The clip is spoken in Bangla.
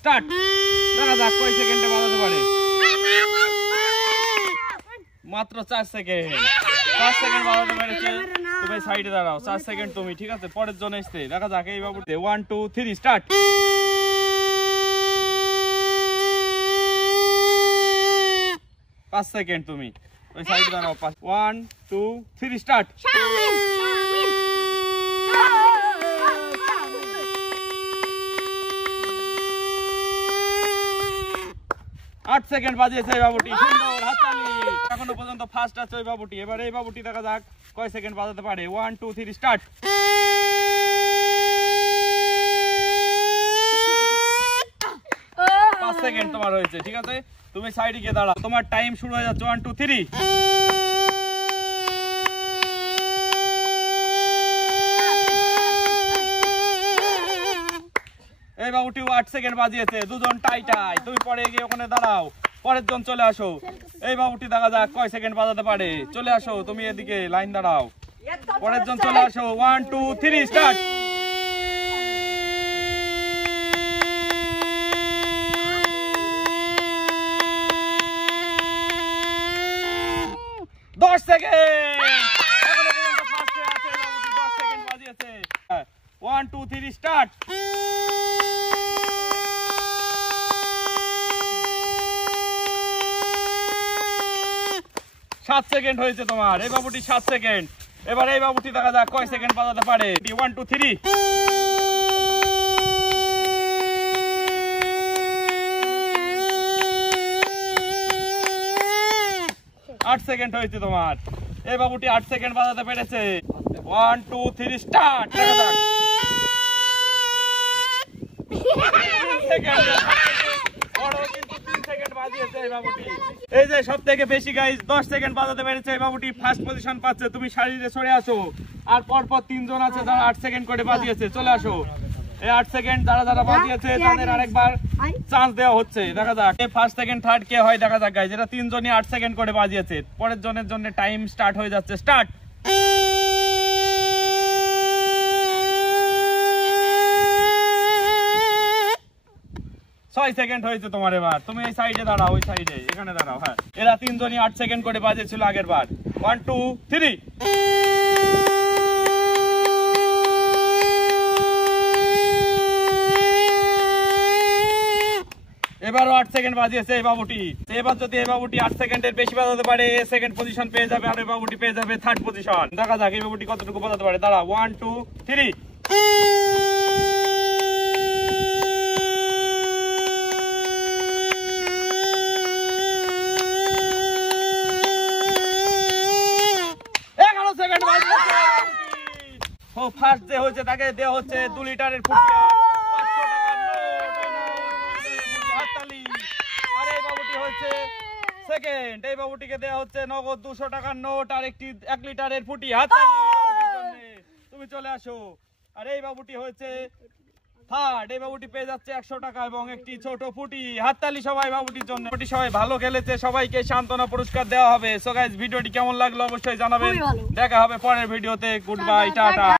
স্টার্ট। দেখা যাক কয় সেকেন্ডে বাজাতে পারে। মাত্র 4 সেকেন্ড। 4 সেকেন্ড বাজাতে পেরেছে। তুমি সাইডে দাঁড়াও। 4 সেকেন্ড তুমি, ঠিক আছে? পরের জন আসছে। দেখা যাক এই বাবুতে 1 2 3 স্টার্ট। 5 সেকেন্ড তুমি ওই সাইডে দাঁড়াও। 1 2 3 স্টার্ট। 8 সেকেন্ড বাজিয়েছে এই বাবুটি। সুন্দর, হাততালি। এখনো পর্যন্ত ফার্স্ট আছে ওই বাবুটি। এবারে এই বাবুটি দেখা যাক কয় সেকেন্ড বাজাতে পারে। 1 2 3 স্টার্ট। 5 সেকেন্ড তোমার হয়েছে, ঠিক আছে? তুমি সাইডে গিয়ে দাঁড়াও। তোমার টাইম শুরু হয়ে যাচ্ছে। 1 2 3। এই বাবুটি 8 সেকেন্ড বাজিয়েছে। দুজন টাই টাই। তুমি পরে গিয়ে ওখানে দাঁড়াও। পরের জন চলে আসো। এই বাবুটি দেখা যাক কয় সেকেন্ড বাজাতে পারে। চলে আসো তুমি এদিকে, লাইন দাঁড়াও। পরের জন চলে আসো। 1 2 3 স্টার্ট। 10 সেকেন্ড। এখনো পর্যন্ত ফার্স্টে আছে বাবুটি। 10 সেকেন্ড বাজিয়েছে। 1 2 3 স্টার্ট। 7 সেকেন্ড হয়েছে তোমার। এই বাবুটি 7 সেকেন্ড। এবার এই বাবুটি দেখা যাক কয় সেকেন্ড বাজাতে পারে। 1 2 3। 8 সেকেন্ড হয়েছে তোমার। এই বাবুটি 8 সেকেন্ড বাজাতে পেরেছে। 1 2 3 স্টার্ট। দেখা যাক। 3 সেকেন্ড। এই যে সব থেকে বেশি গাইস 10 সেকেন্ড বাজাতে পেরেছে এই বাবুটি। ফার্স্ট পজিশন পাচ্ছে। তুমি সারিতে সরে আসো। আর পরপর 3 জন আছে যারা 8 সেকেন্ড করে বাজিয়েছে। চলে আসো। এই 8 সেকেন্ড যারা যারা বাজিয়েছে তাদের আরেকবার চান্স দেওয়া হচ্ছে। দেখা যাক এই ফার্স্ট সেকেন্ড থার্ড কে হয়। দেখা যাক গাইস। এরা 3 জনই 8 সেকেন্ড করে বাজিয়েছে। পরের জনের জন্য টাইম স্টার্ট হয়ে যাচ্ছে। স্টার্ট। 6 সেকেন্ড হয়েছে তোমার। এবার তুমি এই সাইডে দাঁড়াও। ওই সাইডে এখানে দাঁড়াও। হ্যাঁ, এরা 3 জনই 8 সেকেন্ড করে বাজিয়েছিল আগের বার। 1 2 3। এবারও 8 সেকেন্ড বাজিয়েছে এই বাবুটি। এবার যদি এই বাবুটি 8 সেকেন্ডের বেশি বাজাতে পারে সেকেন্ড পজিশন পেয়ে যাবে। আর এই বাবুটি পেয়ে যাবে থার্ড পজিশন। দেখা যাক এই বাবুটি কতটুকু বাজাতে পারে। দাঁড়া। 1 2 3। ফার্স্ট যে হচ্ছে তাকে দেওয়া হচ্ছে 2 লিটারের ফুটিয়া 500 টাকার নোট। হাততালি। আর এই বাবুটি হচ্ছে সেকেন্ড। এই বাবুটিকে দেওয়া হচ্ছে নগদ 200 টাকার নোট আর একটি 1 লিটারের ফুটি। হাততালি বাবুটির জন্য। তুমি চলে আসো। আর এই বাবুটি হচ্ছে থার্ড। এই বাবুটি পেয়ে যাচ্ছে 100 টাকা এবং একটি ছোট ফুটি। হাততালি সবাই বাবুটির জন্য। সবাই ভালো খেলেছে। সবাইকে সান্ত্বনা পুরস্কার দেওয়া হবে। সো গাইস ভিডিওটি কেমন লাগলো অবশ্যই জানাবেন। দেখা হবে পরের ভিডিওতে। Good bye, tata.